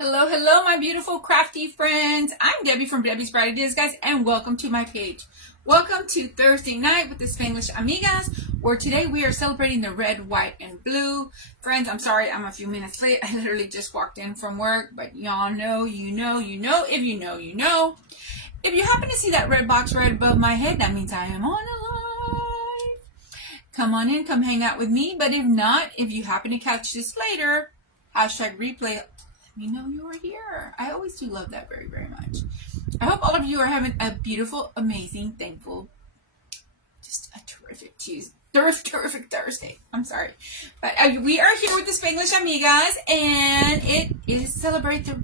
Hello, hello, my beautiful crafty friends. I'm Debbie from Debbie's Bright Ideas, guys, and welcome to my page. Welcome to Thursday night with the Spanglish Amigas, where today we are celebrating the red, white, and blue. Friends, I'm sorry I'm a few minutes late. I literally just walked in from work, but y'all know, you know. If you know, you know. If you happen to see that red box right above my head, that means I am on a live. Come on in, come hang out with me. But if not, if you happen to catch this later, hashtag replay, me know you are here. I always do love that very, very much. I hope all of you are having a beautiful, amazing, thankful, just a terrific Tuesday. Terrific Thursday. I'm sorry. But we are here with the Spanglish Amigas, and it is celebrate the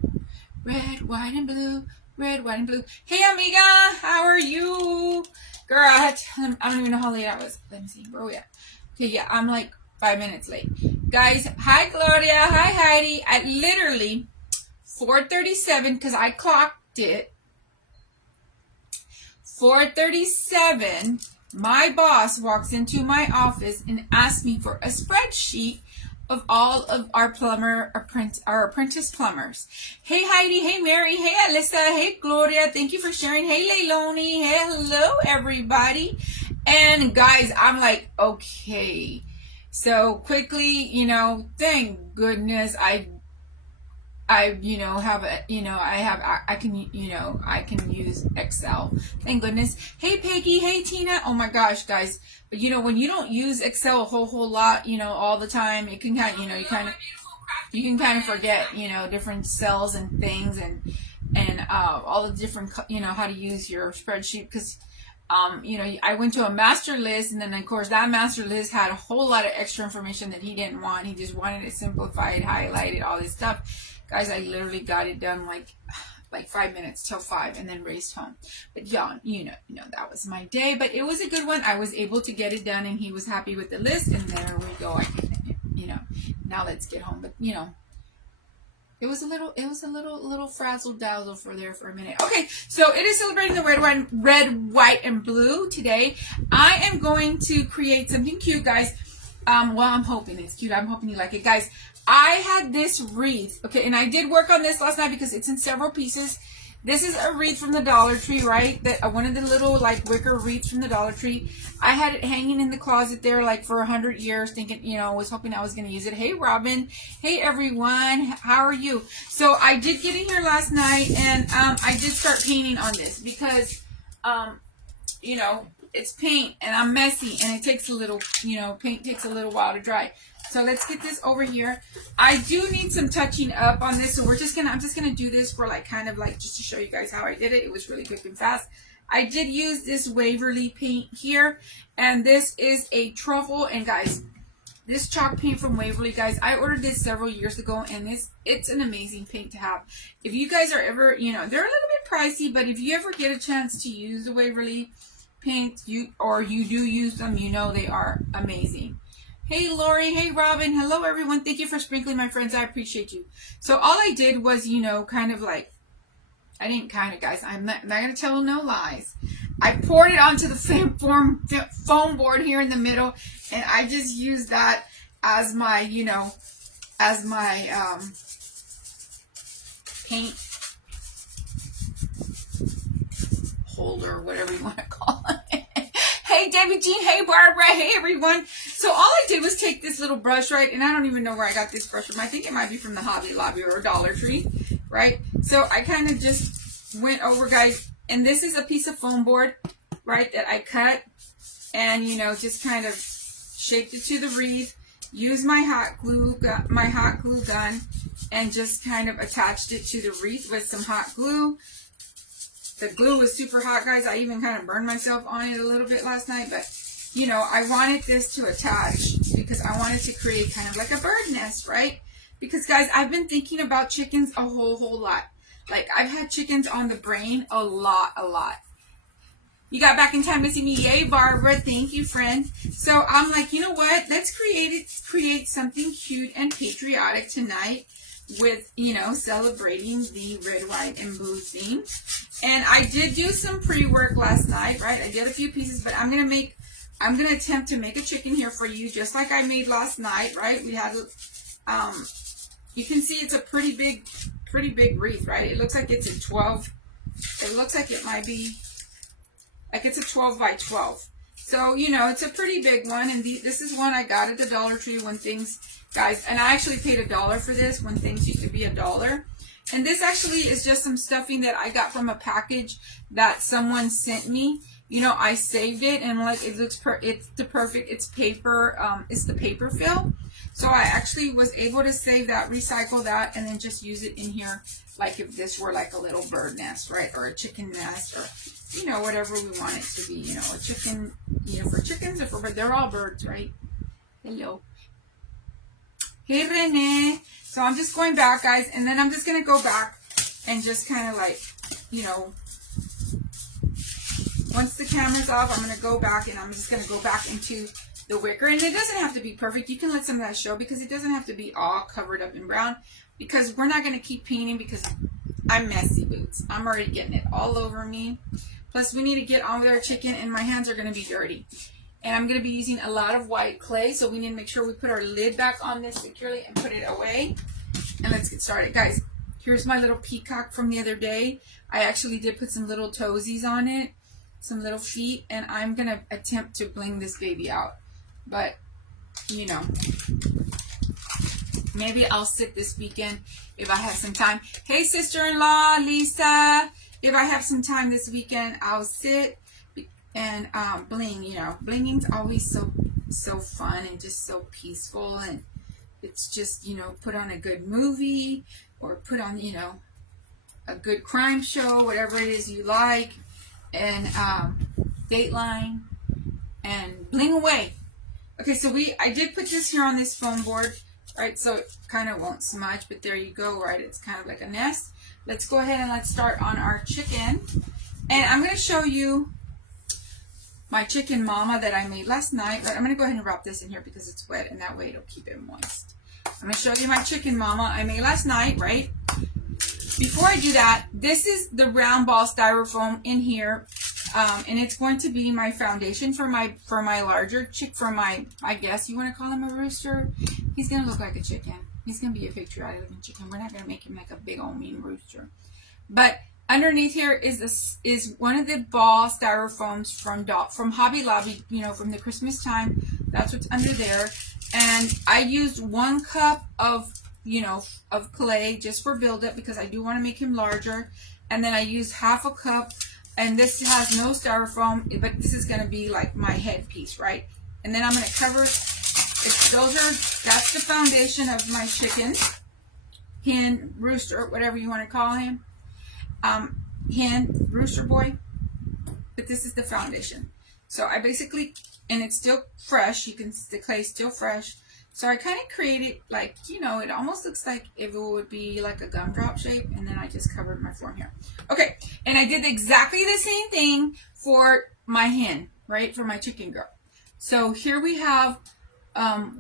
red, white, and blue. Red, white, and blue. Hey, amiga. How are you? Girl, I don't even know how late I was. Let me see. Where are we at? Okay, yeah, I'm like 5 minutes late. Guys, hi Gloria, hi Heidi. At literally 4:37, because I clocked it, 4:37, my boss walks into my office and asks me for a spreadsheet of all of our apprentice plumbers. Hey Heidi, hey Mary, hey Alyssa, hey Gloria, thank you for sharing. Hey Leiloni, hey hello everybody. And guys, I'm like, okay. So quickly, thank goodness I can use Excel. Thank goodness. Hey Peggy, hey Tina. Oh my gosh, guys. But when you don't use Excel a whole lot, all the time, it can you can kind of forget, different cells and things and all the different, how to use your spreadsheet, because I went to a master list, and then of course that master list had a whole lot of extra information that he didn't want. He just wanted it simplified, highlighted, all this stuff. Guys, I literally got it done like 5 minutes till 5, and then raced home. But y'all, that was my day. But it was a good one. I was able to get it done, and he was happy with the list. And there we go. Now let's get home. But it was a little frazzle dazzle for a minute. Okay, so it is celebrating the red, white, and blue today. I am going to create something cute, guys. Well, I'm hoping it's cute. I'm hoping you like it, guys. I had this wreath, okay, and I did work on this last night because it's in several pieces. This is a wreath from the Dollar Tree, right? One of the little wicker wreaths from the Dollar Tree. I had it hanging in the closet there for 100 years, thinking, was hoping I was going to use it. Hey, Robin. Hey, everyone. How are you? So I did get in here last night, and I did start painting on this because, it's paint, and I'm messy, and it takes a little, paint takes a little while to dry. So let's get this over here. I do need some touching up on this, so I'm just gonna do this for just to show you guys how I did it. It was really quick and fast. I did use this Waverly paint here, and this is a truffle. And guys, this chalk paint from Waverly, guys, I ordered this several years ago, and it's an amazing paint to have. If you guys are ever, they're a little bit pricey, but if you ever get a chance to use the Waverly paint, you do use them, they are amazing. Hey Lori, hey Robin, hello everyone. Thank you for sprinkling, my friends. I appreciate you. So all I did was, guys, I'm not going to tell no lies. I poured it onto the foam board here in the middle, and I just used that as my, paint holder, whatever you want to call it. Hey Debbie Jean, hey Barbara, hey everyone. So all I did was take this little brush, right? And I don't even know where I got this brush from. I think it might be from the Hobby Lobby or Dollar Tree, right? So I kind of just went over, guys, and this is a piece of foam board, right, that I cut, and just kind of shaped it to the wreath, used my hot glue gun, and just kind of attached it to the wreath with some hot glue. The glue was super hot, guys. I even kind of burned myself on it a little bit last night, but I wanted this to attach because I wanted to create kind of like a bird nest, right? Because guys, I've been thinking about chickens a whole lot. I've had chickens on the brain a lot. You got back in time to see me. Yay, Barbara. Thank you, friend. So I'm like, you know what? Let's create something cute and patriotic tonight with, celebrating the red, white, and blue theme. And I did do some pre-work last night, right? I did a few pieces, but I'm going to attempt to make a chicken here for you, just like I made last night, right? We had, you can see it's a pretty big pretty big wreath, right? It looks like it's a 12. It looks like it might be, like it's a 12 by 12. So, you know, it's a pretty big one. And this is one I got at the Dollar Tree when things, guys, and I actually paid $1 for this when things used to be $1. And this actually is just some stuffing that I got from a package that someone sent me. You know, I saved it and like it looks it's the perfect, it's paper, it's the paper fill. So I actually was able to save that, recycle that, and then just use it in here like if this were like a little bird nest, right? Or a chicken nest, or, you know, whatever we want it to be, you know, a chicken, you know, for chickens or for birds. They're all birds, right? Hello. Hey, Renee. So I'm just going back, guys, and then I'm just going to go back and just kind of like, you know, once the camera's off, I'm going to go back and I'm just going to go back into the wicker. And it doesn't have to be perfect. You can let some of that show because it doesn't have to be all covered up in brown because we're not going to keep painting because I'm messy boots. I'm already getting it all over me. Plus, we need to get on with our chicken and my hands are going to be dirty. And I'm going to be using a lot of white clay, so we need to make sure we put our lid back on this securely and put it away. And let's get started. Guys, here's my little peacock from the other day. I actually did put some little toesies on it, some little feet, and I'm going to attempt to bling this baby out. But, you know, maybe I'll sit this weekend if I have some time. Hey, sister-in-law, Lisa. If I have some time this weekend, I'll sit and bling. You know, blinging's always so fun and just so peaceful, and it's just, you know, put on a good movie or put on, you know, a good crime show, whatever it is you like, and Dateline, and bling away. Okay, so I did put this here on this foam board, right? So it kind of won't smudge, but there you go, right? It's kind of like a nest. Let's go ahead and let's start on our chicken, and I'm going to show you my chicken mama that I made last night. Right, I'm going to go ahead and wrap this in here because it's wet, and that way it'll keep it moist. I'm going to show you my chicken mama I made last night, right? Before I do that, this is the round ball styrofoam in here, and it's going to be my foundation for my larger chick, for my, I guess you want to call him a rooster. He's going to look like a chicken. He's going to be a patriotic looking chicken. We're not going to make him like a big old mean rooster. But underneath here is one of the ball styrofoams from Hobby Lobby, you know, from the Christmas time. That's what's under there. And I used 1 cup of, you know, of clay just for buildup because I do want to make him larger. And then I used 1/2 cup, and this has no styrofoam, but this is going to be like my headpiece, right? And then I'm going to cover that's the foundation of my chicken, hen, rooster, whatever you want to call him. Hen, rooster boy, but this is the foundation. So I basically, and it's still fresh, the clay's still fresh. So I kind of created like, you know, it almost looks like if it would be like a gumdrop shape, and then I just covered my form here. Okay, and I did exactly the same thing for my hen, right, for my chicken girl. So here we have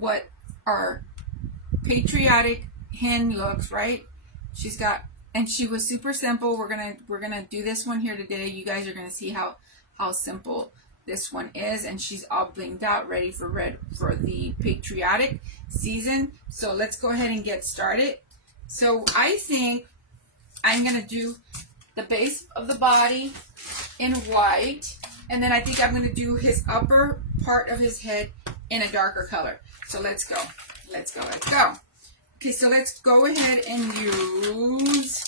what our patriotic hen looks, right? She's got, and she was super simple. We're gonna do this one here today. You guys are gonna see how simple this one is, and she's all blinged out, ready for the patriotic season. So let's go ahead and get started. So I think I'm gonna do the base of the body in white, and then I think I'm gonna do his upper part of his head in a darker color. So let's go. Okay, so let's go ahead and use,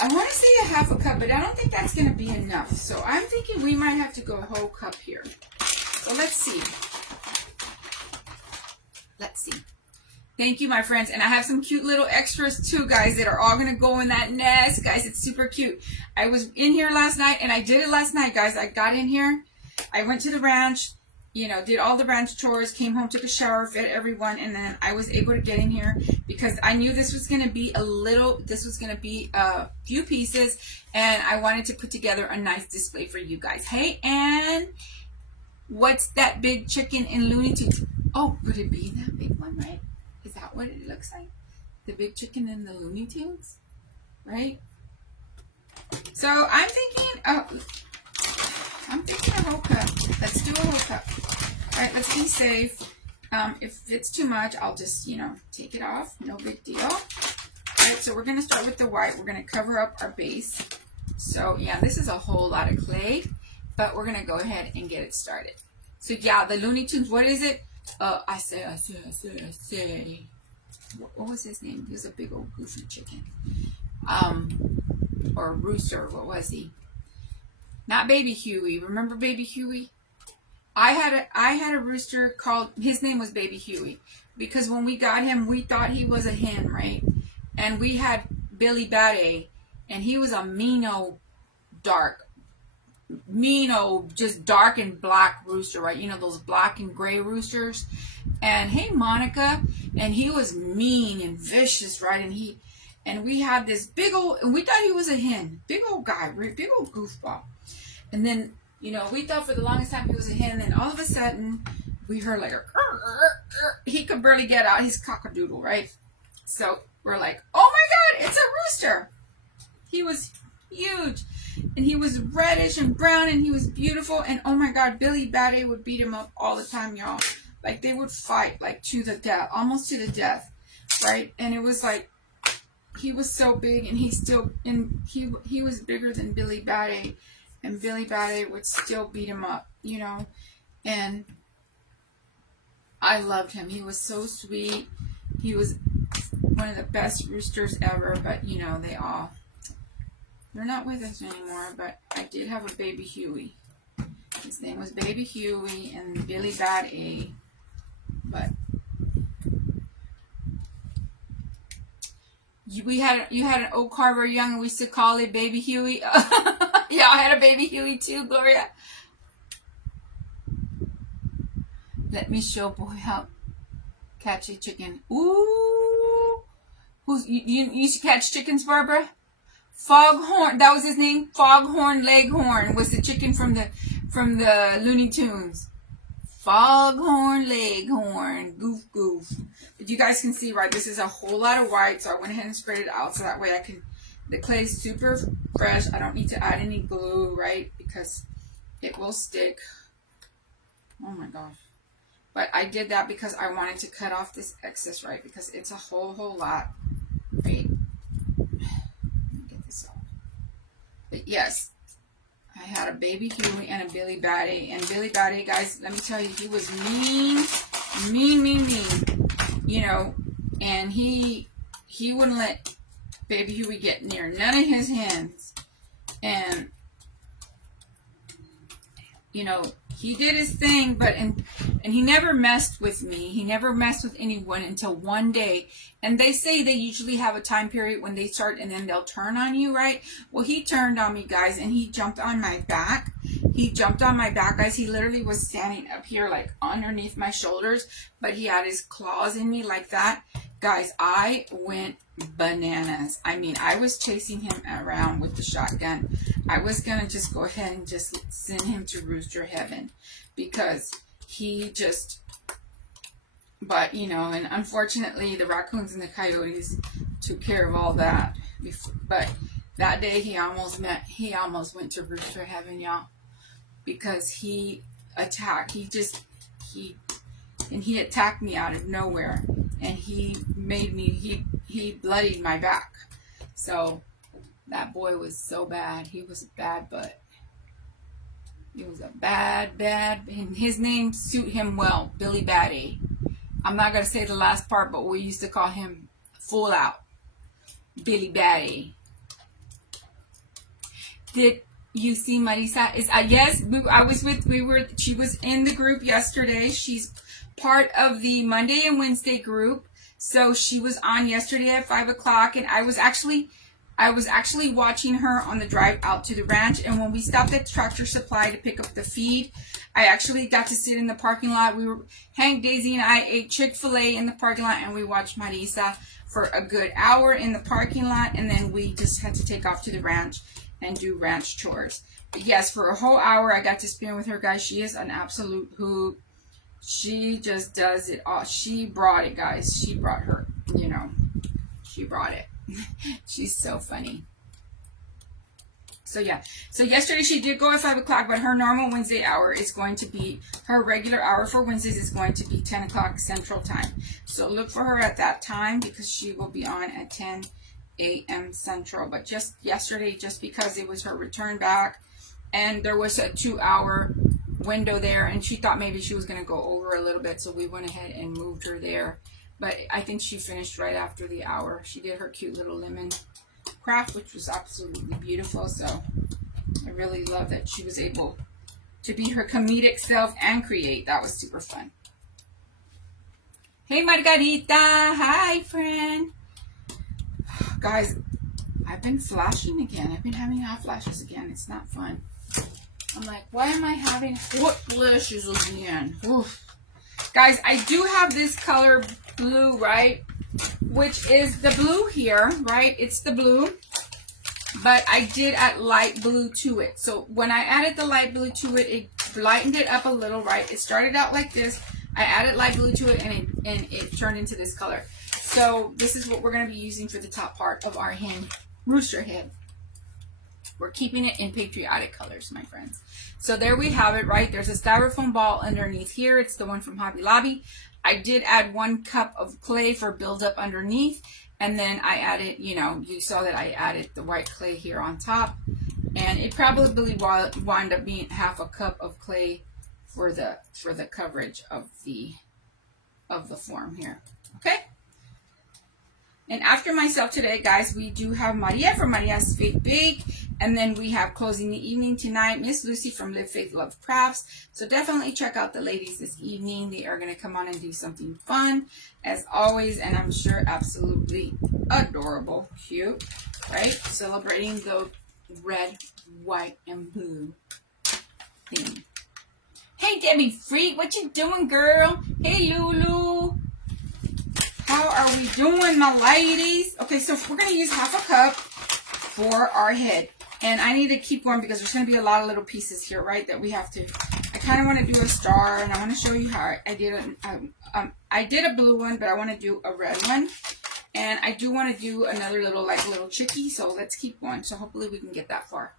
I want to say 1/2 cup, but I don't think that's going to be enough. So I'm thinking we might have to go a whole cup here. So let's see. Thank you, my friends. And I have some cute little extras too, guys, that are all going to go in that nest. Guys, it's super cute. I was in here last night, and I did it last night, guys. I got in here. I went to the ranch, you know, did all the ranch chores, came home, took a shower, fed everyone, and then I was able to get in here because I knew this was going to be a few pieces, and I wanted to put together a nice display for you guys. Hey, and what's that big chicken in Looney Tunes? Oh, would it be that big one, right? Is that what it looks like? The big chicken in the Looney Tunes, right? So I'm thinking a whole cup. Let's do a whole cup. All right, let's be safe. If it's too much, I'll just, you know, take it off. No big deal. Right, so we're going to start with the white. We're going to cover up our base. So yeah, this is a whole lot of clay, but we're going to go ahead and get it started. So yeah, the Looney Tunes, what is it? I say. What was his name? He was a big old goofy chicken. Or rooster, what was he? Not Baby Huey. Remember Baby Huey? I had a rooster called, his name was Baby Huey, because when we got him, we thought he was a hen, right? And we had Billy Bad, and he was a just dark and black rooster, right? You know, those black and gray roosters. And hey, Monica, and he was mean and vicious, right? And we had this big old, and we thought he was a hen, big old guy, big old goofball. And then, you know, we thought for the longest time he was a hen, and then all of a sudden, we heard like he could barely get out his cockadoodle, right? So we're like, oh my God, it's a rooster. He was huge, and he was reddish and brown, and he was beautiful, and oh my God, Billy Bad would beat him up all the time, y'all. Like, they would fight, like, to the death, almost to the death, right? And it was like, he was so big, and he was bigger than Billy Bad, and Billy Bad would still beat him up, you know, and I loved him. He was so sweet. He was one of the best roosters ever, but, you know, they're not with us anymore, but I did have a Baby Huey. His name was Baby Huey and Billy Bad, but you had an old Carver Young, and we used to call it Baby Huey. Yeah, I had a Baby Huey too, Gloria. Let me show boy how catch a chicken. Ooh, you used to catch chickens, Barbara? Foghorn, that was his name. Foghorn Leghorn was the chicken from the Looney Tunes. Foghorn Leghorn, goof. But you guys can see, right, this is a whole lot of white, so I went ahead and sprayed it out so that way the clay is super fresh. I don't need to add any glue, right, because it will stick. Oh my gosh. But I did that because I wanted to cut off this excess, right, because it's a whole lot, right? Let me get this off. But yes, I had a Baby Huey and a Billy Bad, and Billy Bad, guys, let me tell you, he was mean, you know, and he wouldn't let Baby Huey get near none of his hens, and, you know, he did his thing, but and he never messed with me. He never messed with anyone until one day. And they say they usually have a time period when they start and then they'll turn on you, right? Well, he turned on me, guys, and he jumped on my back. He jumped on my back, guys. He literally was standing up here, like underneath my shoulders, but he had his claws in me like that. Guys, I went bananas. I mean, I was chasing him around with the shotgun. I was going to just go ahead and just send him to rooster heaven because he just, but, you know, and unfortunately the raccoons and the coyotes took care of all that. But that day he almost went to rooster heaven, y'all, because he attacked. He attacked me out of nowhere, and he bloodied my back. So that boy was so bad. He was a bad butt. He was a bad, and his name suit him well, Billy Bad. I'm not going to say the last part, but we used to call him full out, Billy Bad. Did you see Marisa? Yes, she was in the group yesterday. She's part of the Monday and Wednesday group. So she was on yesterday at 5 o'clock, and I was actually watching her on the drive out to the ranch. And when we stopped at Tractor Supply to pick up the feed, I actually got to sit in the parking lot. Hank, Daisy, and I ate Chick-fil-A in the parking lot, and we watched Marisa for a good hour in the parking lot, and then we just had to take off to the ranch and do ranch chores. But yes, for a whole hour I got to spend with her, guys. She is an absolute hoot. She just does it all. She brought it, guys. She brought her, you know, she brought it. She's so funny. So yeah, so yesterday she did go at 5 o'clock, but her normal Wednesday hour is going to be, her regular hour for Wednesdays is going to be 10 o'clock Central Time. So look for her at that time because she will be on at 10 a.m. Central. But just yesterday, just because it was her return back, and there was a 2-hour window there, and she thought maybe she was going to go over a little bit, so we went ahead and moved her there. But I think she finished right after the hour. She did her cute little lemon craft, which was absolutely beautiful. So I really love that she was able to be her comedic self and create. That was super fun. Hey, Margarita. Hi, friend. Guys, I've been flashing again. I've been having hot flashes again. It's not fun. I'm like, why am I having hot flashes again? Oof. Guys, I do have this color blue, right? Which is the blue here, right? It's the blue. But I did add light blue to it. So when I added the light blue to it, it lightened it up a little, right? It started out like this. I added light blue to it, and it turned into this color. So this is what we're going to be using for the top part of our hen rooster head. We're keeping it in patriotic colors, my friends. So there we have it, right? There's a styrofoam ball underneath here. It's the one from Hobby Lobby. I did add 1 cup of clay for buildup underneath. And then I added, you know, you saw that I added the white clay here on top. And it probably wound up being half a cup of clay for the coverage of the form here. Okay? And after myself today, guys, we do have Maria from Maria's Faith Bake. And then we have closing the evening tonight, Miss Lucy from Live Faith Love Crafts. So definitely check out the ladies this evening. They are going to come on and do something fun, as always. And I'm sure absolutely adorable, cute, right? Celebrating the red, white, and blue theme. Hey, Debbie Freak, what you doing, girl? Hey, Lulu. How are we doing, my ladies? Okay, so we're going to use half a cup for our head. And I need to keep going because there's going to be a lot of little pieces here, right, that we have to. I kind of want to do a star, and I want to show you how I did it. I did a blue one, but I want to do a red one. And I do want to do another little chickie, so let's keep going. So hopefully we can get that far.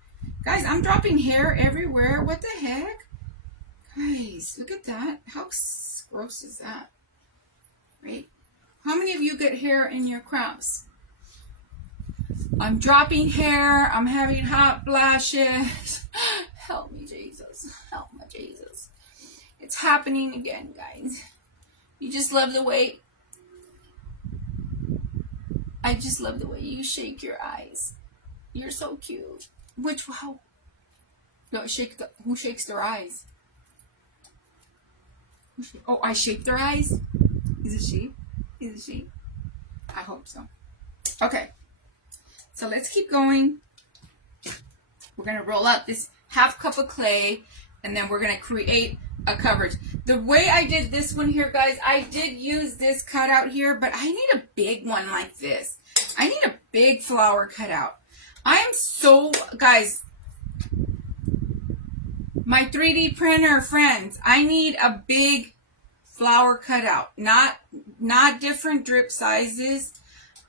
Guys, I'm dropping hair everywhere. What the heck? Guys, look at that. How gross is that? Right? How many of you get hair in your crafts? I'm dropping hair. I'm having hot flashes. Help me, Jesus. Help me, Jesus. It's happening again, guys. You just love the way... I just love the way you shake your eyes. You're so cute. How? No, who shakes their eyes? Oh, I shake their eyes? Is it she? Is it she? I hope so. Okay. So let's keep going. We're going to roll out this half cup of clay, and then we're going to create a coverage. The way I did this one here, guys, I did use this cutout here, but I need a big one like this. I need a big flower cutout. I am so, guys, my 3D printer friends, I need a big flower cutout, not different drip sizes.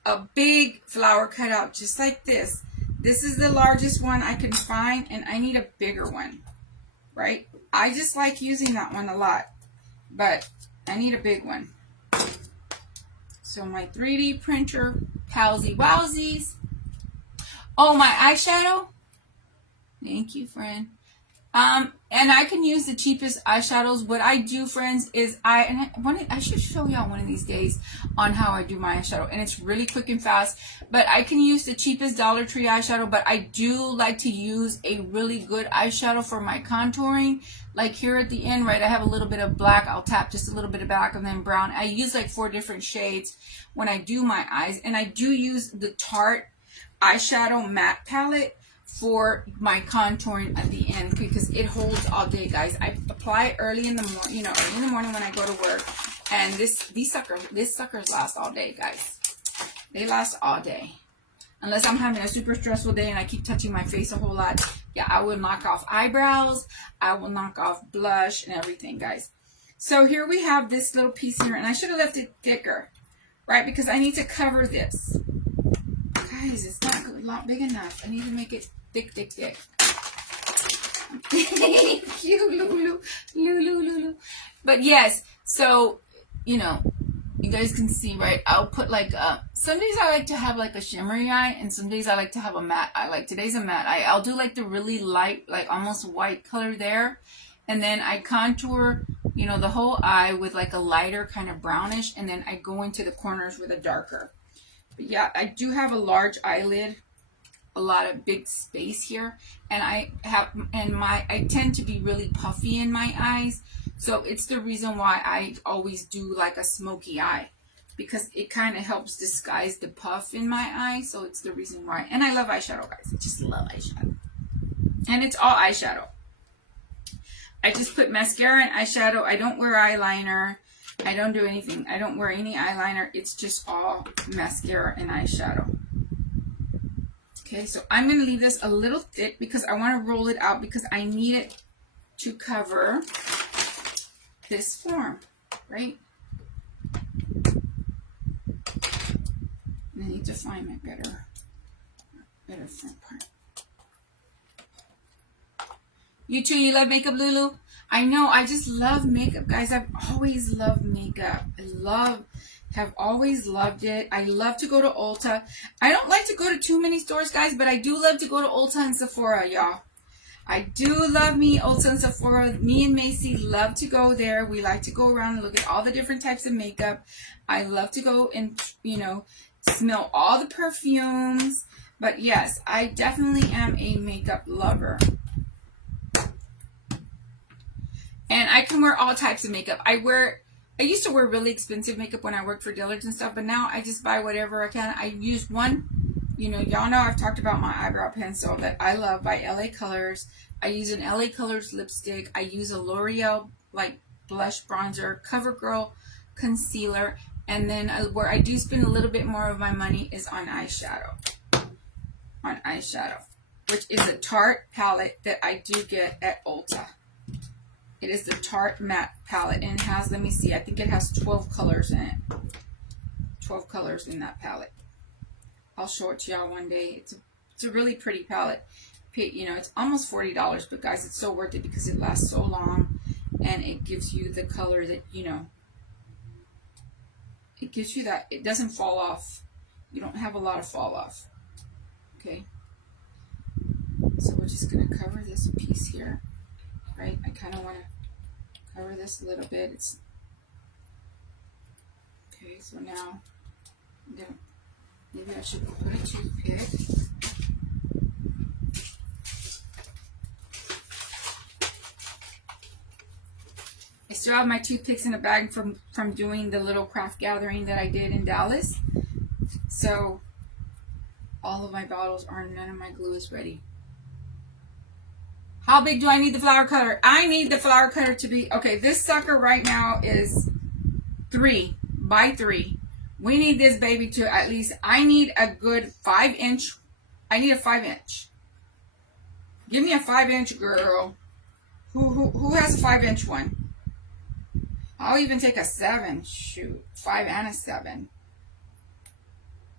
A big flower cutout just like this. This is the largest one I can find, and I need a bigger one, right? I just like using that one a lot, but I need a big one. So my 3D printer, palsy wowsies. Oh, my eyeshadow. Thank you, friend. And I can use the cheapest eyeshadows. What I do, friends, is I should show y'all one of these days on how I do my eyeshadow. And it's really quick and fast. But I can use the cheapest Dollar Tree eyeshadow. But I do like to use a really good eyeshadow for my contouring. Like here at the end, right, I have a little bit of black. I'll tap just a little bit of black and then brown. I use like 4 different shades when I do my eyes. And I do use the Tarte eyeshadow matte palette for my contouring at the end because it holds all day, guys. I apply it early in the morning, early in the morning when I go to work, and these suckers last all day, guys. They last all day, unless I'm having a super stressful day and I keep touching my face a whole lot. Yeah, I will knock off eyebrows, I will knock off blush and everything, guys. So here we have this little piece here, and I should have left it thicker, right? Because I need to cover this. Guys, it's not big enough. I need to make it thick. Cute, Lulu. But yes, so, you guys can see, right? I'll put like some days I like to have like a shimmery eye, and some days I like to have a matte eye. Like today's a matte eye. I'll do like the really light, like almost white color there, and then I contour, you know, the whole eye with like a lighter kind of brownish, and then I go into the corners with a darker. But yeah, I do have a large eyelid, a lot of big space here, and I tend to be really puffy in my eyes, so it's the reason why I always do like a smoky eye, because it kind of helps disguise the puff in my eye. So it's the reason why. And I love eyeshadow, guys. I just love eyeshadow, and it's all eyeshadow. I just put mascara and eyeshadow. I don't wear eyeliner. I don't do anything. I don't wear any eyeliner. It's just all mascara and eyeshadow. Okay, so I'm going to leave this a little thick because I want to roll it out, because I need it to cover this form, right? And I need to find my better front part. You too, you love makeup, Lulu? I know, I just love makeup, guys. I've always loved makeup. Have always loved it. I love to go to Ulta. I don't like to go to too many stores, guys, but I do love to go to Ulta and Sephora, y'all. I do love me Ulta and Sephora. Me and Macy love to go there. We like to go around and look at all the different types of makeup. I love to go and, you know, smell all the perfumes. But yes, I definitely am a makeup lover. And I can wear all types of makeup. I used to wear really expensive makeup when I worked for Dillard's and stuff, but now I just buy whatever I can. I use one, you know, y'all know I've talked about my eyebrow pencil that I love by LA Colors. I use an LA Colors lipstick. I use a L'Oreal like blush bronzer, CoverGirl concealer, and then where I do spend a little bit more of my money is on eyeshadow. Which is a Tarte palette that I do get at Ulta. It is the Tarte Matte palette, and it has, let me see, I think it has 12 colors in it. 12 colors in that palette. I'll show it to y'all one day. It's a really pretty palette. You know, it's almost $40, but guys, it's so worth it because it lasts so long, and it gives you the color that, you know, it gives you that, it doesn't fall off. You don't have a lot of fall off. Okay. So we're just going to cover this piece here. Right, I kind of want to cover this a little bit. It's okay. So now, maybe I should put a toothpick. I still have my toothpicks in a bag from doing the little craft gathering that I did in Dallas. So all of my bottles are, none of my glue is ready. How big do I need the flower cutter? I need the flower cutter to be, okay, this sucker right now is 3 by 3. We need this baby to at least, I need a good 5-inch. I need a 5-inch. Give me a 5-inch, girl. Who has a 5-inch one? I'll even take a 7. Shoot, 5 and a 7.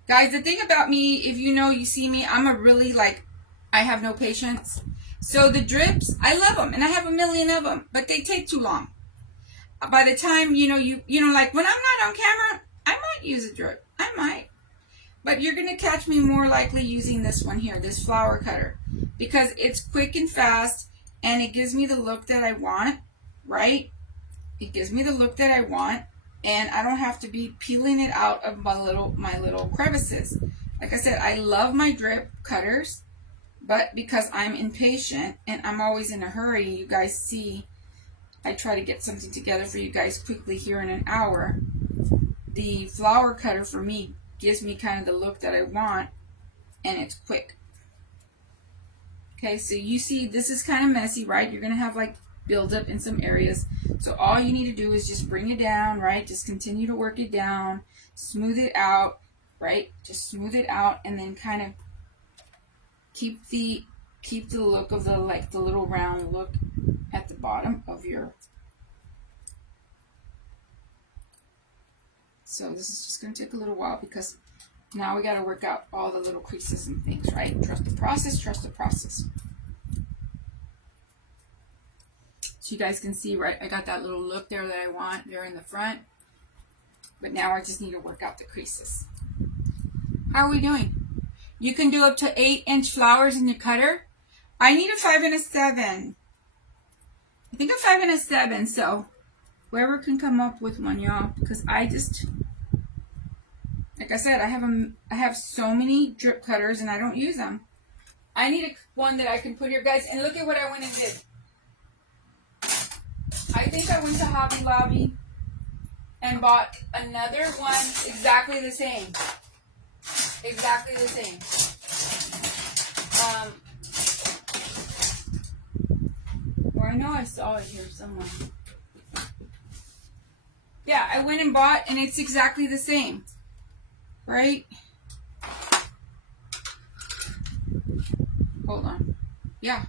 Guys, the thing about me, if you know, you see me, I'm a really I have no patience. So the drips, I love them, and I have a million of them, but they take too long. By the time, you know, like when I'm not on camera, I might use a drip. I might. But you're going to catch me more likely using this one here, this flower cutter, because it's quick and fast, and it gives me the look that I want, right? It gives me the look that I want, and I don't have to be peeling it out of my little crevices. Like I said, I love my drip cutters. But because I'm impatient and I'm always in a hurry, you guys see, I try to get something together for you guys quickly here in an hour. The flower cutter for me gives me kind of the look that I want, and it's quick. Okay, so you see this is kind of messy, right? You're going to have like buildup in some areas. So all you need to do is just bring it down, right? Just continue to work it down, smooth it out, right? Just smooth it out, and then kind of keep the look of the little round look at the bottom of your. So this is just going to take a little while because now we got to work out all the little creases and things, right? Trust the process, trust the process. So you guys can see, right? I got that little look there that I want there in the front. But now I just need to work out the creases. How are we doing? You can do up to 8-inch flowers in your cutter. I need a 5 and a 7. I think a 5 and a 7, so whoever can come up with one, y'all, because I just, like I said, I have so many drip cutters and I don't use them. I need one that I can put here, guys, and look at what I went and did. I think I went to Hobby Lobby and bought another one exactly the same. Exactly the same. Or I know I saw it here somewhere. Yeah, I went and bought, and it's exactly the same. Right? Hold on. Yeah.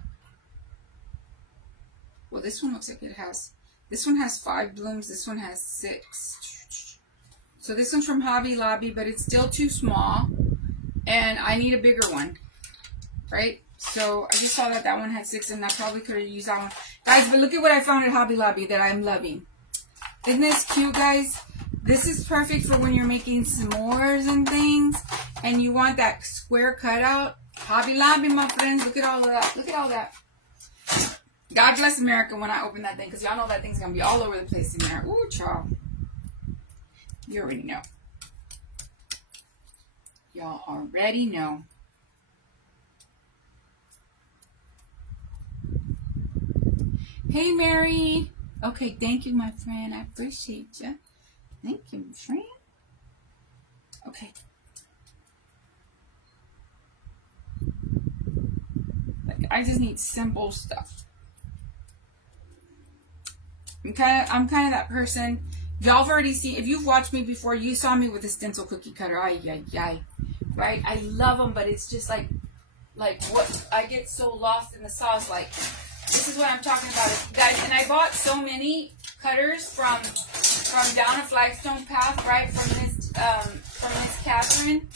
Well, this one looks like it has, this one has 5 blooms, this one has 6. So this one's from Hobby Lobby, but it's still too small, and I need a bigger one, right? So I just saw that that one had 6, and I probably could have used that one. Guys, but look at what I found at Hobby Lobby that I'm loving. Isn't this cute, guys? This is perfect for when you're making s'mores and things, and you want that square cutout. Hobby Lobby, my friends. Look at all of that. Look at all that. God bless America when I open that thing, because y'all know that thing's going to be all over the place in there. Ooh, child. You already know. Y'all already know. Hey, Mary. Okay, thank you, my friend. I appreciate you. Thank you, my friend. Okay. Like, I just need simple stuff. I'm kind of that person. Y'all have already seen, if you've watched me before, you saw me with a stencil cookie cutter. Ay, ay, ay. Right? I love them, but it's just like what, I get so lost in the sauce. Like, this is what I'm talking about, guys. And I bought so many cutters from down a Flagstone Path, right? From Miss Catherine,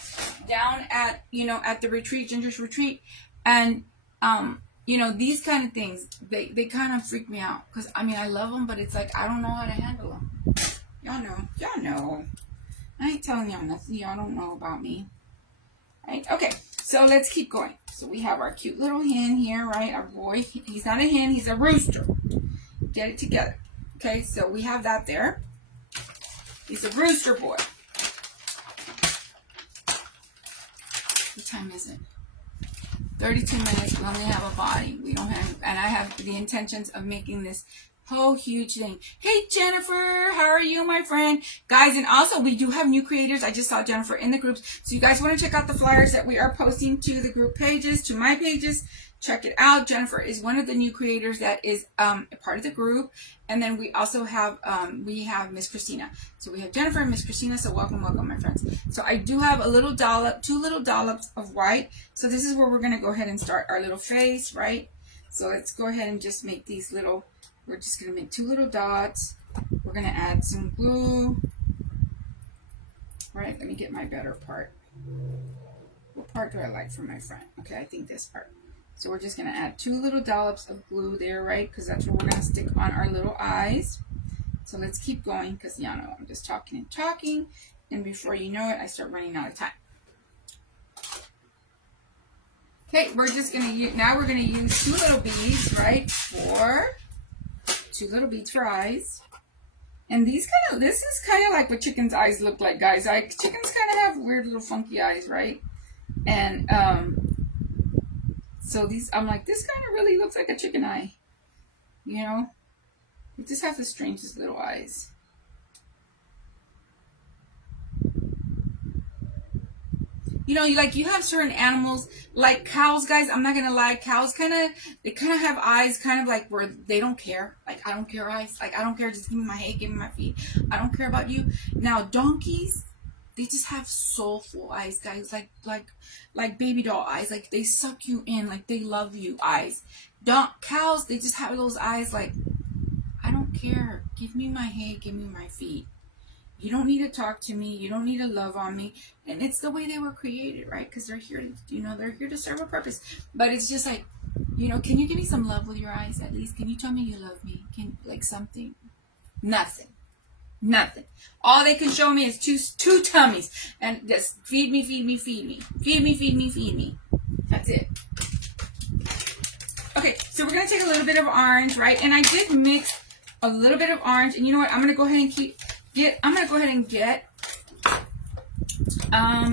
down at, at the retreat, Ginger's retreat. And, these kind of things, they kind of freak me out. Because, I love them, but it's like, I don't know how to handle them. Y'all know. I ain't telling y'all nothing y'all don't know about me. Right? Okay, so let's keep going. So we have our cute little hen here, right? Our boy. He's not a hen, he's a rooster. Get it together. Okay, so we have that there. He's a rooster boy. What time is it? 32 minutes. We only have a body. We don't have, and I have the intentions of making this whole huge thing. Hey, Jennifer, how are you, my friend? Guys, and also we do have new creators. I just saw Jennifer in the groups. So you guys want to check out the flyers that we are posting to the group pages, to my pages. Check it out. Jennifer is one of the new creators that is a part of the group. And then we also have, Miss Christina. So we have Jennifer and Miss Christina. So welcome, my friends. So I do have a little dollop, 2 little dollops of white. So this is where we're going to go ahead and start our little face, right? So let's go ahead and just make these little, we're just going to make 2 little dots. We're going to add some glue. All right, let me get my better part. What part do I like for my friend? Okay, I think this part. So we're just going to add 2 little dollops of glue there, right? Because that's what we're going to stick on our little eyes. So let's keep going, because y'all know I'm just talking and talking. And before you know it, I start running out of time. Okay, we're just going to use, now we're going to use 2 little beads, right? For 2 little beads for eyes. And this is kind of like what chickens' eyes look like, guys. Chickens kind of have weird little funky eyes, right? And, so these, I'm like, this kind of really looks like a chicken eye. You just have the strangest little eyes. You have certain animals, like cows, guys. I'm not going to lie. Cows they kind of have eyes kind of like where they don't care. Like, I don't care eyes. Like, I don't care. Just give me my head, give me my feet. I don't care about you. Now, donkeys, they just have soulful eyes, guys, like baby doll eyes, like they suck you in, like they love you eyes. Cows, they just have those eyes like, I don't care, give me my head, give me my feet. You don't need to talk to me, you don't need to love on me. And it's the way they were created, right? Because they're here to, they're here to serve a purpose. But it's just like, can you give me some love with your eyes at least? Can you tell me you love me? Like something? Nothing. Nothing. All they can show me is two tummies. And just feed me, feed me, feed me. Feed me, feed me, feed me. That's it. Okay, so we're going to take a little bit of orange, right? And I did mix a little bit of orange. And you know what? I'm going to go ahead and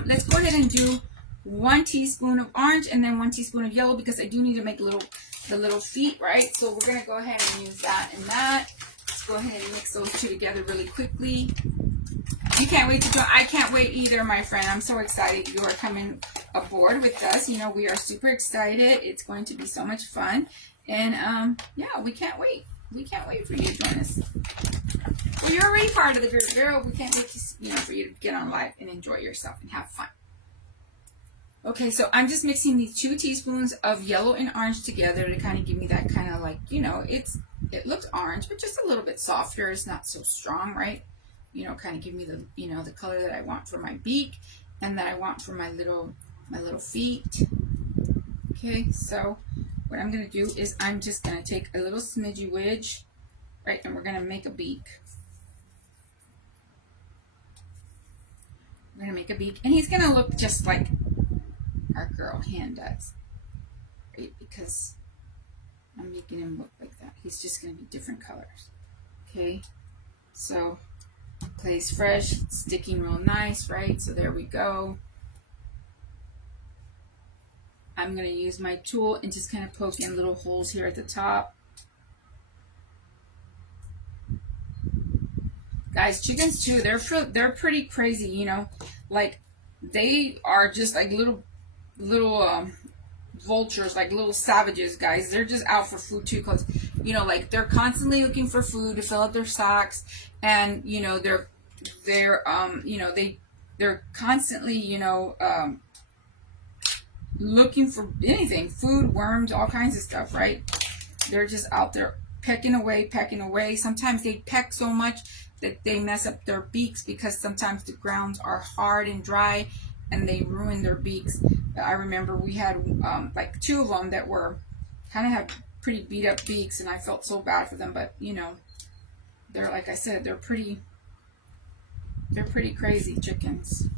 let's go ahead and do 1 teaspoon of orange and then 1 teaspoon of yellow, because I do need to make the little feet, right? So we're going to go ahead and use that and that. Let's go ahead and mix those two together really quickly. You can't wait to join. I can't wait either, my friend. I'm so excited you are coming aboard with us. You know, we are super excited. It's going to be so much fun. And yeah, we can't wait. We can't wait for you to join us. Well, you're already part of the group, girl. We can't wait to, for you to get on live and enjoy yourself and have fun. Okay, so I'm just mixing these 2 teaspoons of yellow and orange together to kind of give me that kind of like, it looks orange, but just a little bit softer. It's not so strong, right? Kind of give me the, the color that I want for my beak and that I want for my little feet. Okay, so what I'm going to do is I'm just going to take a little smidgy wedge, right? And we're going to make a beak. We're going to make a beak. And he's going to look just like our girl hen does, right? Because I'm making him look like that. He's just going to be different colors. Okay, so clay's fresh, it's sticking real nice, right? So there we go. I'm going to use my tool and just kind of poke in little holes here at the top. Guys, chickens too, they're pretty crazy, like they are just like little vultures, like little savages, guys. They're just out for food too, because like they're constantly looking for food to fill up their sacks, and they're constantly looking for anything, food, worms, all kinds of stuff, right? They're just out there pecking away. Sometimes they peck so much that they mess up their beaks, because sometimes the grounds are hard and dry and they ruin their beaks. I remember we had like 2 of them that were kind of have pretty beat up beaks, and I felt so bad for them. But they're, like I said, they're pretty crazy chickens.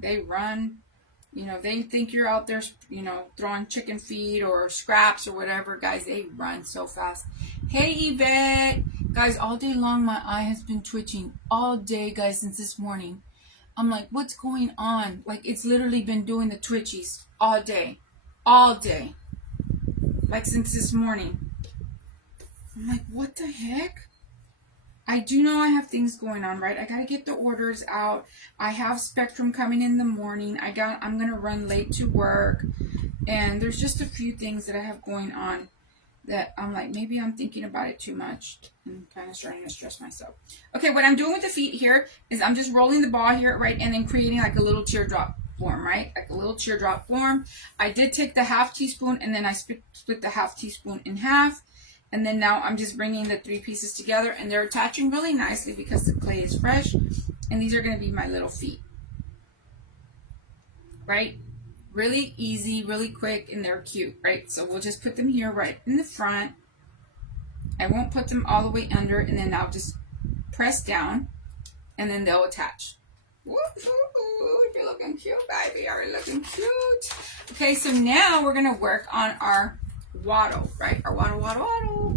They run, they think you're out there, throwing chicken feed or scraps or whatever. Guys, they run so fast. Hey, Yvette. Guys, all day long, my eye has been twitching all day, guys, since this morning. I'm like, what's going on? Like, it's literally been doing the twitchies all day, like since this morning. I'm like, what the heck? I do know I have things going on, right? I got to get the orders out. I have Spectrum coming in the morning. I'm going to run late to work. And there's just a few things that I have going on that I'm like, maybe I'm thinking about it too much and kind of starting to stress myself. Okay, what I'm doing with the feet here is I'm just rolling the ball here, right? And then creating like a little teardrop form, right? Like a little teardrop form. I did take the 1/2 teaspoon and then I split the 1/2 teaspoon in half. And then now I'm just bringing the 3 pieces together, and they're attaching really nicely because the clay is fresh. And these are going to be my little feet, right? Really easy, really quick, and they're cute, right? So we'll just put them here right in the front. I won't put them all the way under, and then I'll just press down, and then they'll attach. You're looking cute, baby. You're looking cute. Okay, so now we're going to work on our waddle, right? Our waddle.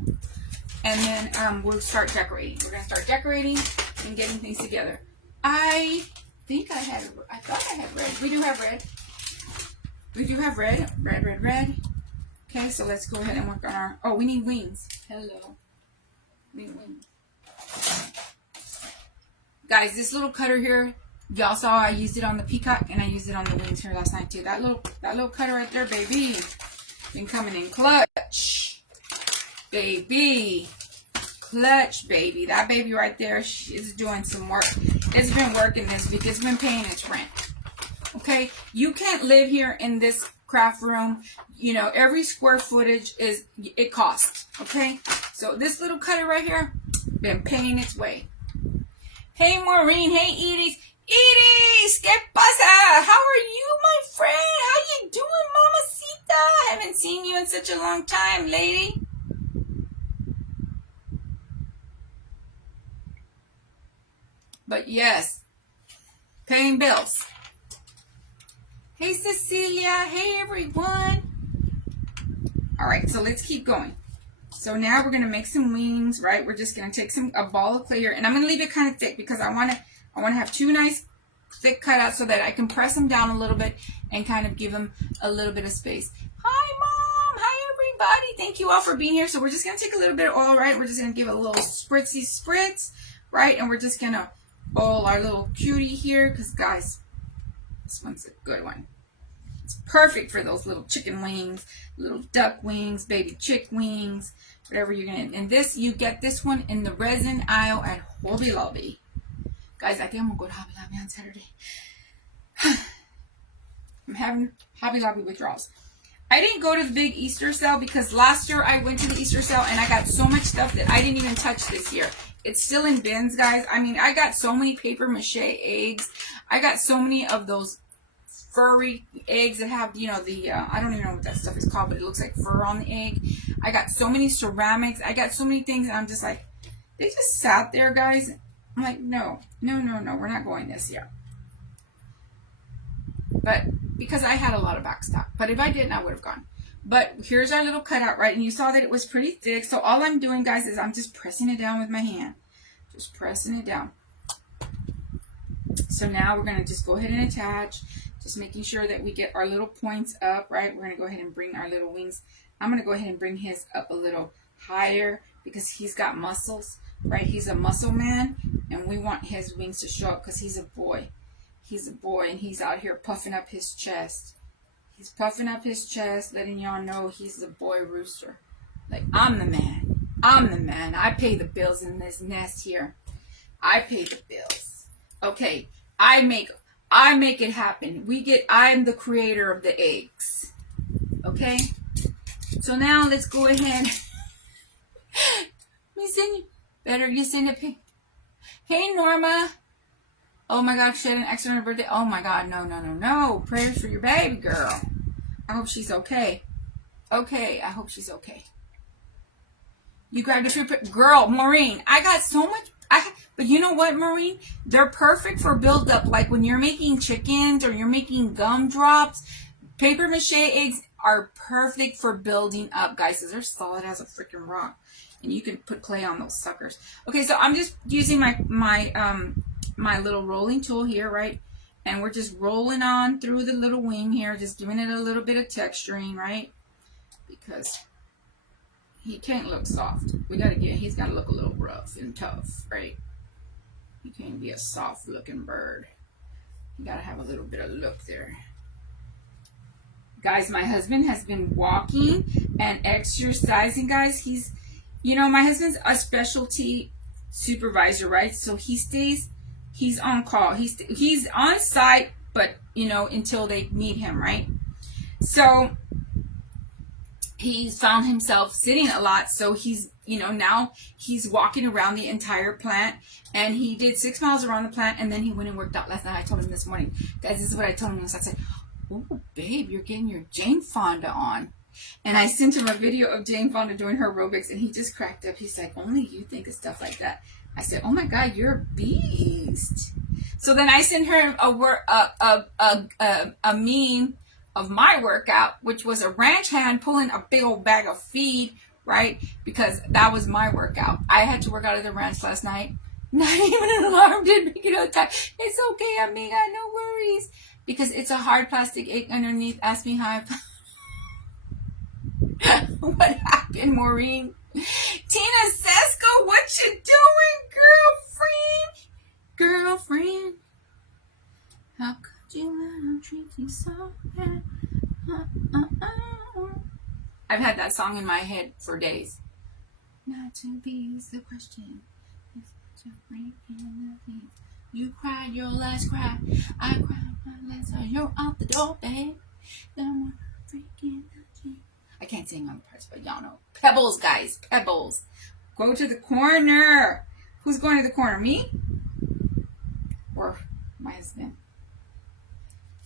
And then we'll start decorating. We're going to start decorating and getting things together. I thought I had red. We do have red. Red. Okay, so let's go ahead and work on we need wings. Hello. We need wings. Guys, this little cutter here, y'all saw I used it on the peacock and I used it on the wings here last night too. That little cutter right there, baby. Been coming in clutch, baby. Clutch, baby. That baby right there is doing some work. It's been working this week. It's been paying its rent. Okay? You can't live here in this craft room. Every square footage it costs. Okay? So this little cutter right here, been paying its way. Hey, Maureen. Hey, Edie. Edie, ¿qué pasa? How are you, my friend? How you doing, mamacita? I haven't seen you in such a long time, lady. But yes, paying bills. Hey, Cecilia. Hey, everyone. All right, so let's keep going. So now we're going to make some wings, right? We're just going to take a ball of clay here, and I'm going to leave it kind of thick because I want to have two nice thick cutouts so that I can press them down a little bit and kind of give them a little bit of space. Hi, Mom. Hi, everybody. Thank you all for being here. So we're just going to take a little bit of oil, right? We're just going to give it a little spritzy spritz, right? And we're just going to oil our little cutie here because, guys, this one's a good one. It's perfect for those little chicken wings, little duck wings, baby chick wings, whatever you're going to. And this, you get this one in the resin aisle at Hobby Lobby. Guys, I think I'm going to go to Hobby Lobby on Saturday. I'm having Hobby Lobby withdrawals. I didn't go to the big Easter sale because last year I went to the Easter sale and I got so much stuff that I didn't even touch this year. It's still in bins, guys. I mean, I got so many paper mache eggs. I got so many of those furry eggs that have, you know, the, I don't even know what that stuff is called, but it looks like fur on the egg. I got so many ceramics. I got so many things, and I'm just like, they just sat there, guys. I'm like, no, we're not going this year. But because I had a lot of back stock. But if I didn't, I would have gone. But here's our little cutout, right? And you saw that it was pretty thick. So all I'm doing, guys, is I'm just pressing it down with my hand. Just pressing it down. So now we're going to just go ahead and attach. Just making sure that we get our little points up, right? We're going to go ahead and bring our little wings. I'm going to go ahead and bring his up a little higher because he's got muscles, right? He's a muscle man, and we want his wings to show up because he's a boy. He's a boy, and he's out here puffing up his chest. He's puffing up his chest, letting y'all know he's a boy rooster. Like, I'm the man. I'm the man. I pay the bills in this nest here. I pay the bills. Okay, I make it happen. I'm the creator of the eggs. Okay? So now let's go ahead. You send a pic. Hey, Norma. Oh my God, she had an accident on her birthday. Oh my God, no. Prayers for your baby girl. I hope she's okay. Okay, I hope she's okay. You grabbed a few, girl, Maureen. I got so much. But you know what, Maureen? They're perfect for build-up. Like when you're making chickens or you're making gumdrops, paper mache eggs are perfect for building up, guys, because they're solid as a freaking rock. And you can put clay on those suckers. Okay, so I'm just using my little rolling tool here, right? And we're just rolling on through the little wing here, just giving it a little bit of texturing, right? Because he can't look soft. He's got to look a little rough and tough, right? He can't be a soft looking bird. You got to have a little bit of look there. Guys, my husband has been walking and exercising, guys. My husband's a specialty supervisor, right? So he's on call. He's on site, but, until they need him, right? So he's found himself sitting a lot. So he's, now he's walking around the entire plant, and he did 6 miles around the plant, and then he went and worked out last night. I told him this morning, guys, this is what I told him. I said, oh, babe, you're getting your Jane Fonda on. And I sent him a video of Jane Fonda doing her aerobics, and he just cracked up. He's like, only you think of stuff like that. I said, oh my God, you're a beast. So then I sent her a meme of my workout, which was a ranch hand pulling a big old bag of feed, right? Because that was my workout. I had to work out at the ranch last night. Not even an alarm did make it on time. It's okay, amiga, no worries. Because it's a hard plastic egg underneath. Ask me how what happened, Maureen? Tina Sesko, what you doing, girlfriend? How could you let her treat you so bad? I've had that song in my head for days. Not to be is the question. You cried your last cry. I cried my last cry. You're out the door, babe. Then we're freaking. I can't sing on the parts, but y'all know. Pebbles, guys. Pebbles. Go to the corner. Who's going to the corner? Me? Or my husband?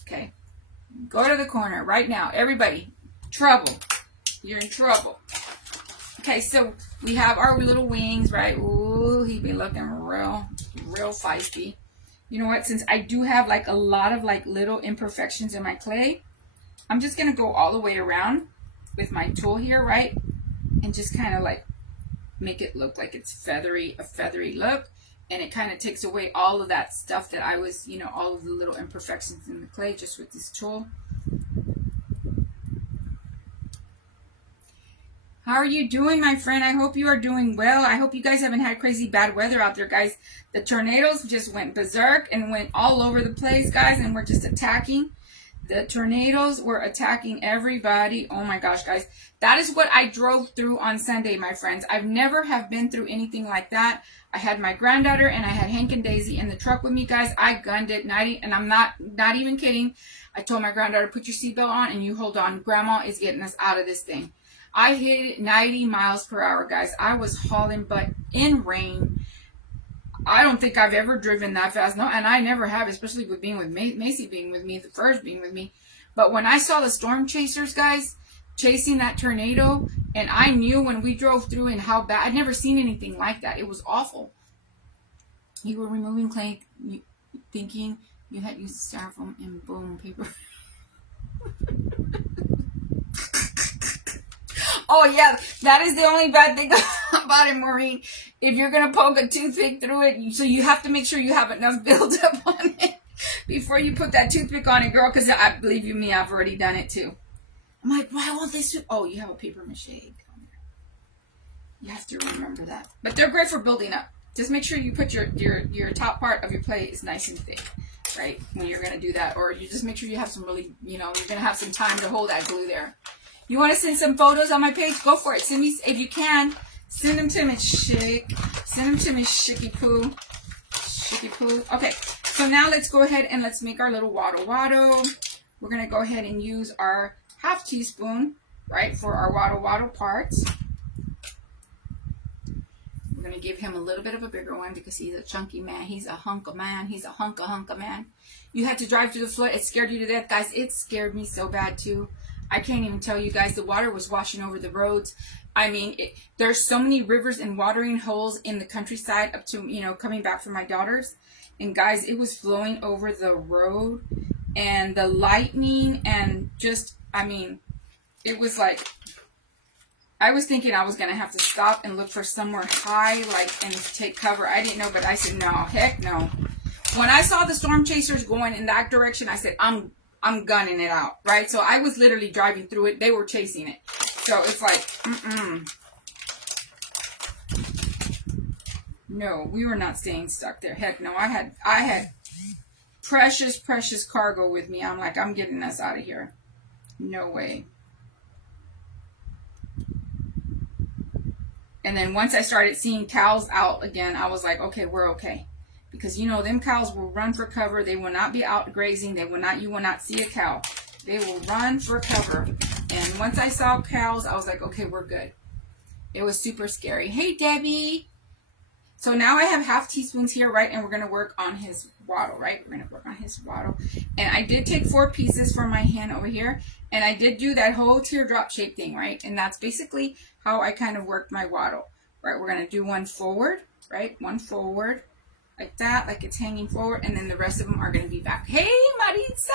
Okay. Go to the corner right now. Everybody. Trouble. You're in trouble. Okay, so we have our little wings, right? Ooh, he be looking real feisty. You know what? Since I do have like a lot of like little imperfections in my clay, I'm just going to go all the way around with my tool here, right? And just kind of like make it look like it's feathery, a feathery look. And it kind of takes away all of that stuff that I was, you know, all of the little imperfections in the clay just with this tool. How are you doing, my friend? I hope you are doing well. I hope you guys haven't had crazy bad weather out there, guys. The tornadoes just went berserk and went all over the place, guys, and we're just attacking. The tornadoes were attacking everybody. Oh my gosh, guys. That is what I drove through on Sunday, my friends. I've never have been through anything like that. I had my granddaughter and I had Hank and Daisy in the truck with me, guys. I gunned it, 90, and I'm not even kidding. I told my granddaughter, put your seatbelt on and you hold on. Grandma is getting us out of this thing. I hit it 90 miles per hour, guys. I was hauling butt in rain. I don't think I've ever driven that fast. No, and I never have, especially with being with Macy being with me, the first being with me. But when I saw the storm chasers, guys, chasing that tornado, and I knew when we drove through and how bad, I'd never seen anything like that. It was awful. You were removing clay, thinking you had used styrofoam and boom, paper. Oh, yeah, that is the only bad thing about it, Maureen. If you're going to poke a toothpick through it, so you have to make sure you have enough buildup on it before you put that toothpick on it, girl, because I believe you me, I've already done it, too. I'm like, why won't they suit? Oh, you have a paper mache. You have to remember that. But they're great for building up. Just make sure you put your top part of your plate is nice and thick, right, when you're going to do that. Or you just make sure you have some really, you know, you're going to have some time to hold that glue there. You want to send some photos on my page? Go for it. Send me, if you can, send them to me, Send them to me, Shicky Poo. Shicky Poo. Okay, so now let's go ahead and let's make our little waddle waddle. We're going to go ahead and use our half teaspoon, right, for our waddle waddle parts. We're going to give him a little bit of a bigger one because he's a chunky man. He's a hunk of man. He's a hunk of man. You had to drive through the flood. It scared you to death, guys. It scared me so bad, too. I can't even tell you guys, the water was washing over the roads. I mean, there's so many rivers and watering holes in the countryside up to, you know, coming back from my daughters. And guys, it was flowing over the road and the lightning and just, I mean, it was like, I was thinking I was going to have to stop and look for somewhere high, like, and take cover. I didn't know, but I said, no, heck no. When I saw the storm chasers going in that direction, I said, I'm gunning it out, right? So I was literally driving through it. They were chasing it. So it's like, no, we were not staying stuck there. Heck no. I had precious cargo with me. I'm like, I'm getting us out of here. No way. And then once I started seeing cows out again, I was like, okay, we're okay. Because, you know, them cows will run for cover. They will not be out grazing. You will not see a cow. They will run for cover. And once I saw cows, I was like, okay, we're good. It was super scary. Hey, Debbie. So now I have half teaspoons here, right? And we're going to work on his waddle, right? We're going to work on his waddle. And I did take 4 pieces from my hand over here. And I did do that whole teardrop shape thing, right? And that's basically how I kind of worked my waddle, right? We're going to do one forward, right? One forward. Like that, like it's hanging forward, and then the rest of them are going to be back. Hey, Maritza.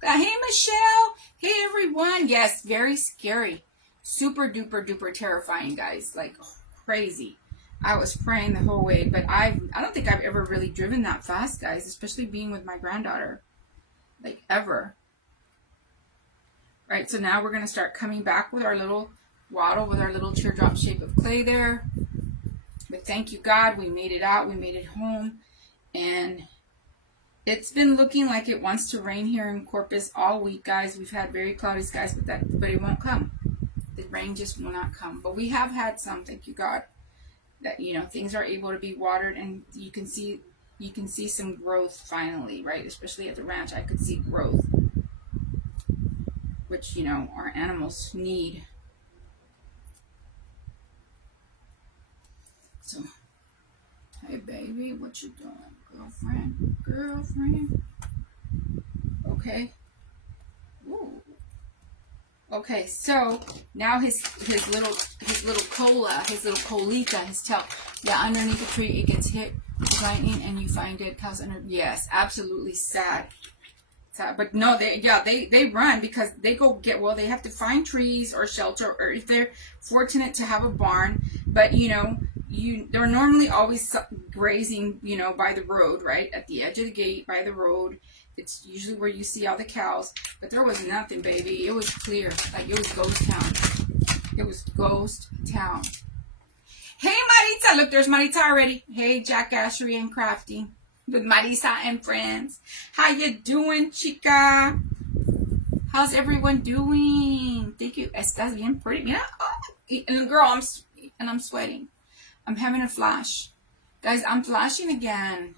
Hey, Michelle. Hey, everyone. Yes, very scary. Super duper duper terrifying, guys. Like crazy. I was praying the whole way, but I don't think I've ever really driven that fast, guys, especially being with my granddaughter. Like ever. Right, so now we're going to start coming back with our little waddle, with our little teardrop shape of clay there. But thank you, God, we made it out. We made it home. And it's been looking like it wants to rain here in Corpus all week, guys. We've had very cloudy skies, but it won't come. The rain just will not come. But we have had some, thank you, God, that, you know, things are able to be watered, and you can see some growth finally, right? Especially at the ranch, I could see growth, which, you know, our animals need. So, hey baby, what you doing? Girlfriend? Okay. Ooh. Okay, so now his little cola, his little colita, his tail, yeah, underneath the tree, it gets hit lightning, and you find dead cows under. Yes, absolutely sad. But no, they run because they go get, well, they have to find trees or shelter, or if they're fortunate to have a barn. But they're normally always grazing, by the road, right at the edge of the gate by the road. It's usually where you see all the cows. But there was nothing, baby. It was clear, like it was ghost town. It was ghost town. Hey, Marita, look, there's Marita already. Hey, Jackassery and Crafty with Marisa and friends. How you doing, chica? How's everyone doing? Thank you. Estás bien pretty. Mira. Oh, and girl, I'm sweating. I'm having a flash. Guys, I'm flashing again.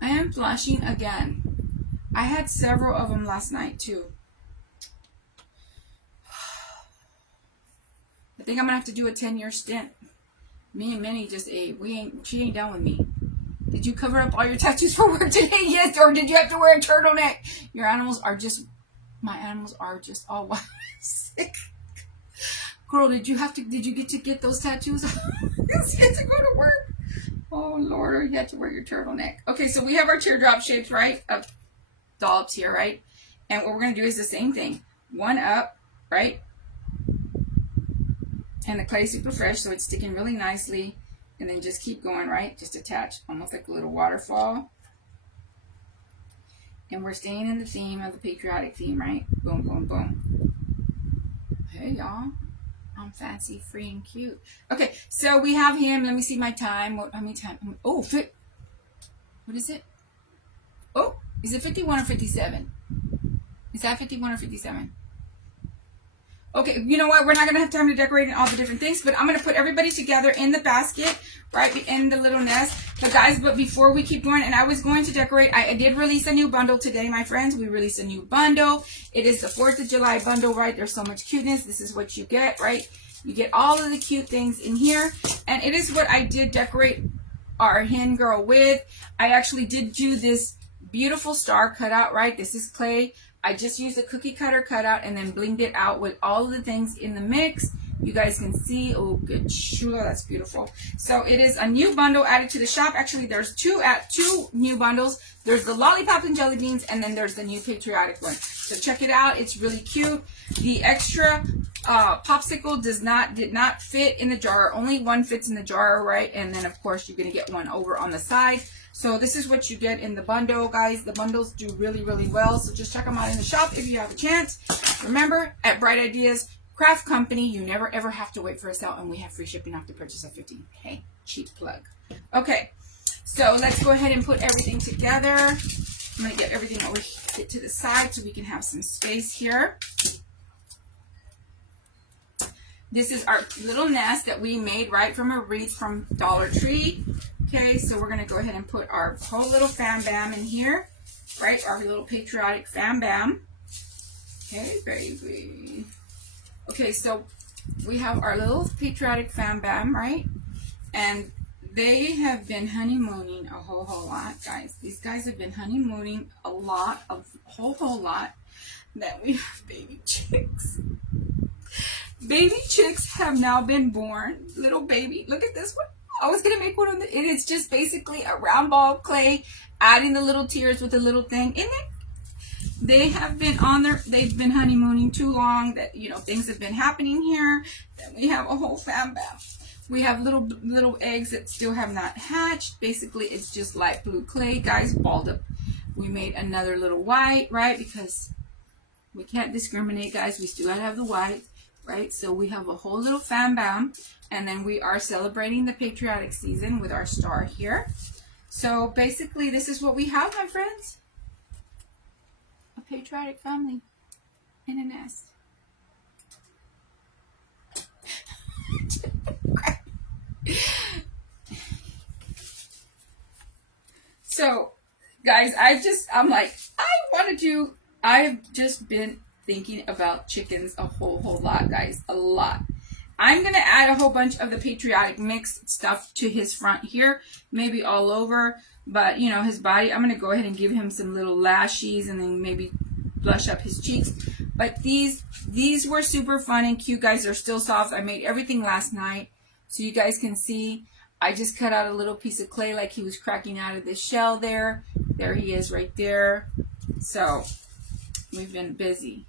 I am flashing again. I had several of them last night too. I think I'm gonna have to do a 10-year stint. Me and Minnie just ate. She ain't done with me. Did you cover up all your tattoos for work today? Yes, or did you have to wear a turtleneck? My animals are just all wild sick. Girl, did you get to get those tattoos? Because you had to go to work. Oh Lord, you had to wear your turtleneck. Okay, so we have our teardrop shapes, right? Of dollops here, right? And what we're gonna do is the same thing. One up, right? And the clay is super fresh, so it's sticking really nicely. And then just keep going, right? Just attach, almost like a little waterfall. And we're staying in the theme of the patriotic theme, right? Boom, boom, boom. Hey, y'all. I'm fancy, free, and cute. Okay, so we have him. Let me see my time. How many times? Oh, what is it? Oh, is it 51 or 57? Is that 51 or 57? Okay, you know what? We're not going to have time to decorate all the different things, but I'm going to put everybody together in the basket, right, in the little nest. But guys, before we keep going, and I was going to decorate, I did release a new bundle today, my friends. We released a new bundle. It is the 4th of July bundle, right? There's so much cuteness. This is what you get, right? You get all of the cute things in here. And it is what I did decorate our hen girl with. I actually did do this beautiful star cutout, right? This is clay. I just used a cookie cutter cutout and then blinged it out with all of the things in the mix. You guys can see. Oh, good chula. That's beautiful. So it is a new bundle added to the shop. Actually, there's two new bundles. There's the lollipop and jelly beans, and then there's the new patriotic one. So check it out. It's really cute. The extra popsicle did not fit in the jar. Only one fits in the jar, right? And then, of course, you're going to get one over on the side. So this is what you get in the bundle, guys. The bundles do really, really well. So just check them out in the shop if you have a chance. Remember, at Bright Ideas Craft Company, you never, ever have to wait for a sale. And we have free shipping after purchase of $15. Hey, cheap plug. Okay, so let's go ahead and put everything together. I'm going to get everything over here to the side so we can have some space here. This is our little nest that we made right from a wreath from Dollar Tree. Okay, so we're going to go ahead and put our whole little fam bam in here, right? Our little patriotic fam bam. Okay, baby. Okay, so we have our little patriotic fam bam, right? And they have been honeymooning a whole lot, guys. These guys have been honeymooning a whole lot. Then we have baby chicks. Baby chicks have now been born. Little baby. Look at this one. I was going to make one of it is just basically a round ball of clay, adding the little tears with the little thing in it. They have been they've been honeymooning too long that, things have been happening here. Then we have a whole fam bam. We have little eggs that still have not hatched. Basically, it's just light blue clay, guys, balled up. We made another little white, right? Because we can't discriminate, guys. We still have the white, right? So we have a whole little fam bam. And then we are celebrating the patriotic season with our star here. So basically, this is what we have, my friends. A patriotic family in a nest. So, guys, I've just been thinking about chickens a whole lot, guys. A lot. I'm going to add a whole bunch of the patriotic mix stuff to his front here, maybe all over, but his body, I'm going to go ahead and give him some little lashes and then maybe blush up his cheeks. But these were super fun and cute, guys. They're still soft. I made everything last night, so you guys can see. I just cut out a little piece of clay like he was cracking out of the shell there. There he is right there. So we've been busy.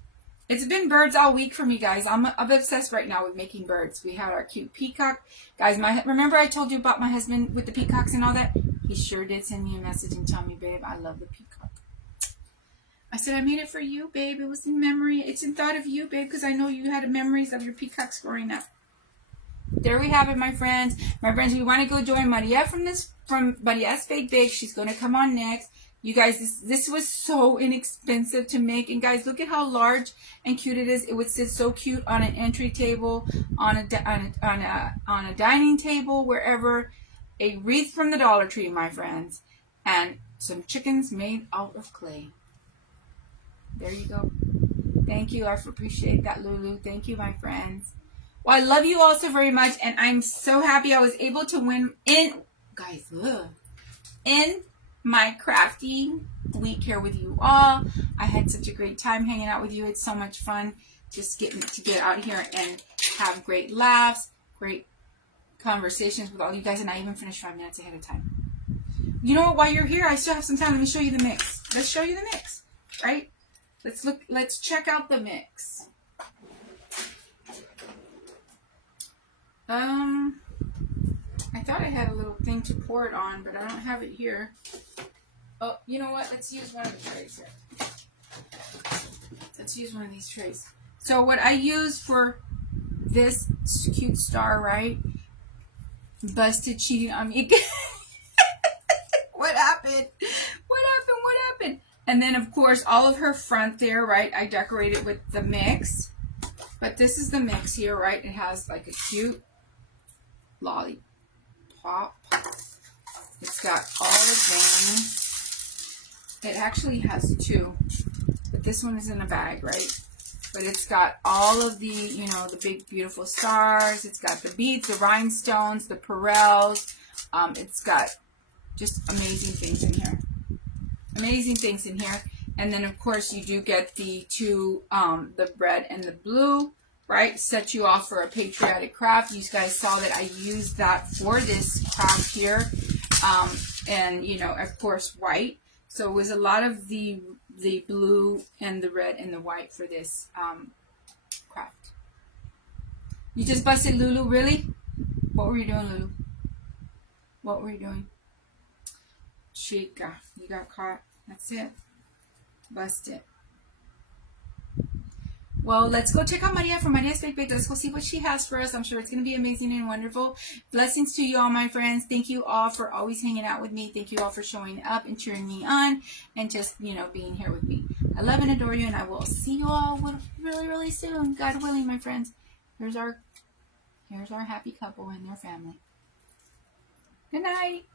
It's been birds all week for me, guys. I'm obsessed right now with making birds. We had our cute peacock. Guys, remember I told you about my husband with the peacocks and all that? He sure did send me a message and tell me, babe, I love the peacock. I said, I made it for you, babe. It was in memory. It's in thought of you, babe, because I know you had memories of your peacocks growing up. There we have it, my friends. My friends, we want to go join Maria from Maria's Fake Bake. She's going to come on next. You guys, this was so inexpensive to make. And guys, look at how large and cute it is. It would sit so cute on an entry table, on a dining table, wherever. A wreath from the Dollar Tree, my friends. And some chickens made out of clay. There you go. Thank you. I appreciate that, Lulu. Thank you, my friends. Well, I love you all so very much, and I'm so happy I was able to win in my crafting week here with you all. I had such a great time hanging out with you. It's so much fun just getting to get out here and have great laughs, great conversations with all you guys, and I even finished 5 minutes ahead of time. You know what? While you're here, I still have some time. Let me show you the mix. Let's show you the mix, right? Let's check out the mix. I thought I had a little thing to pour it on, but I don't have it here. Oh, you know what? Let's use one of the trays here. Let's use one of these trays. So what I use for this cute star, right? Busted cheating on me again. What happened? What happened? What happened? And then, of course, all of her front there, right? I decorated with the mix. But this is the mix here, right? It has like a cute lollipop. It's got all the things. It actually has 2. But this one is in a bag, right? But it's got all of the, you know, the big, beautiful stars. It's got the beads, the rhinestones, the perels. It's got just amazing things in here. Amazing things in here. And then, of course, you do get the 2, the red and the blue, right? Set you off for a patriotic craft. You guys saw that I used that for this craft here. And, you know, of course, white. So it was a lot of the blue and the red and the white for this craft. You just busted, Lulu? Really? What were you doing, Lulu? What were you doing? Chica, you got caught. That's it. Busted. Well, let's go check out Maria from Maria's Fake Bake. Let's go see what she has for us. I'm sure it's going to be amazing and wonderful. Blessings to you all, my friends. Thank you all for always hanging out with me. Thank you all for showing up and cheering me on and just, you know, being here with me. I love and adore you, and I will see you all really, really soon. God willing, my friends. Here's our happy couple and their family. Good night.